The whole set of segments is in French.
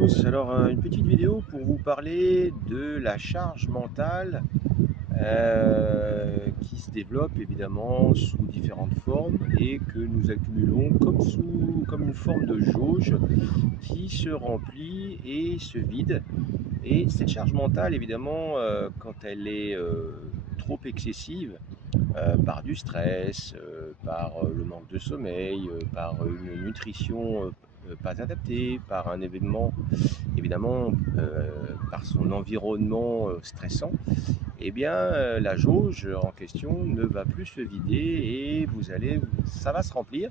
tous, alors une petite vidéo pour vous parler de la charge mentale qui se développe évidemment sous différentes formes et que nous accumulons comme une forme de jauge qui se remplit et se vide. Et cette charge mentale évidemment quand elle est trop excessive, par du stress, par le manque de sommeil, par une nutrition pas adaptée, par un événement, évidemment, par son environnement stressant, eh bien la jauge en question ne va plus se vider et ça va se remplir.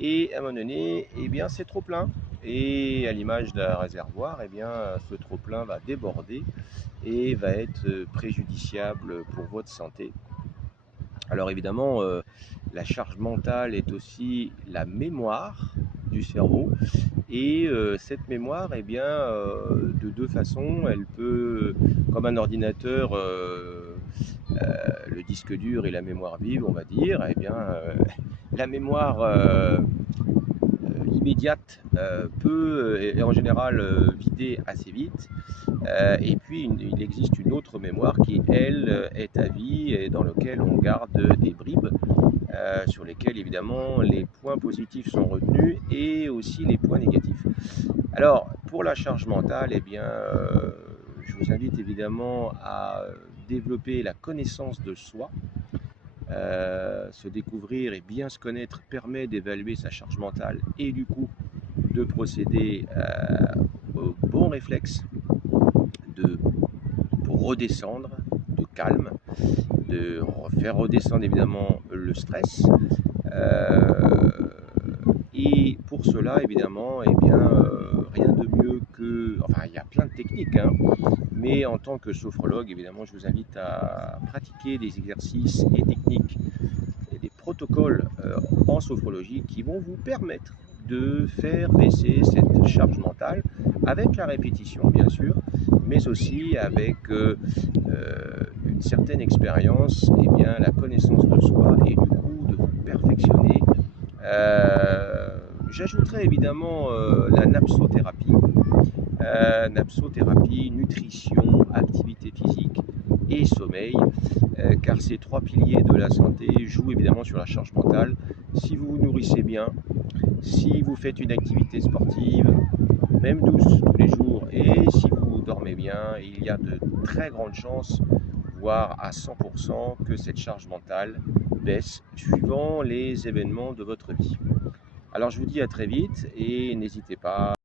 Et à un moment donné, eh bien c'est trop plein. Et à l'image d'un réservoir, eh bien ce trop plein va déborder et va être préjudiciable pour votre santé. Alors évidemment, la charge mentale est aussi la mémoire du cerveau et cette mémoire, eh bien, de deux façons, elle peut, comme un ordinateur, le disque dur et la mémoire vive, on va dire, eh bien, la mémoire immédiate peut est en général vider assez vite. Et puis il existe une autre mémoire qui, elle, est à vie et dans laquelle on garde des bribes sur lesquels évidemment les points positifs sont retenus et aussi les points négatifs. Alors pour la charge mentale, eh bien, je vous invite évidemment à développer la connaissance de soi. Se découvrir et bien se connaître permet d'évaluer sa charge mentale et du coup de procéder au bon réflexe de, pour redescendre, de calme, de faire redescendre évidemment le stress. Et pour cela, évidemment, eh bien, rien de mieux que... Enfin, il y a plein de techniques, hein, mais en tant que sophrologue, évidemment, je vous invite à pratiquer des exercices et techniques et des protocoles en sophrologie qui vont vous permettre de faire baisser cette charge mentale avec la répétition, bien sûr, mais aussi avec une certaine expérience, et bien, la connaissance de soi et du coup de vous perfectionner. J'ajouterai évidemment la napsothérapie, nutrition, activité physique et sommeil, car ces trois piliers de la santé jouent évidemment sur la charge mentale. Si vous vous nourrissez bien, si vous faites une activité sportive, même douce tous les jours, et si vous dormez bien, il y a de très grandes chances, voire à 100%, que cette charge mentale baisse suivant les événements de votre vie. Alors je vous dis à très vite et n'hésitez pas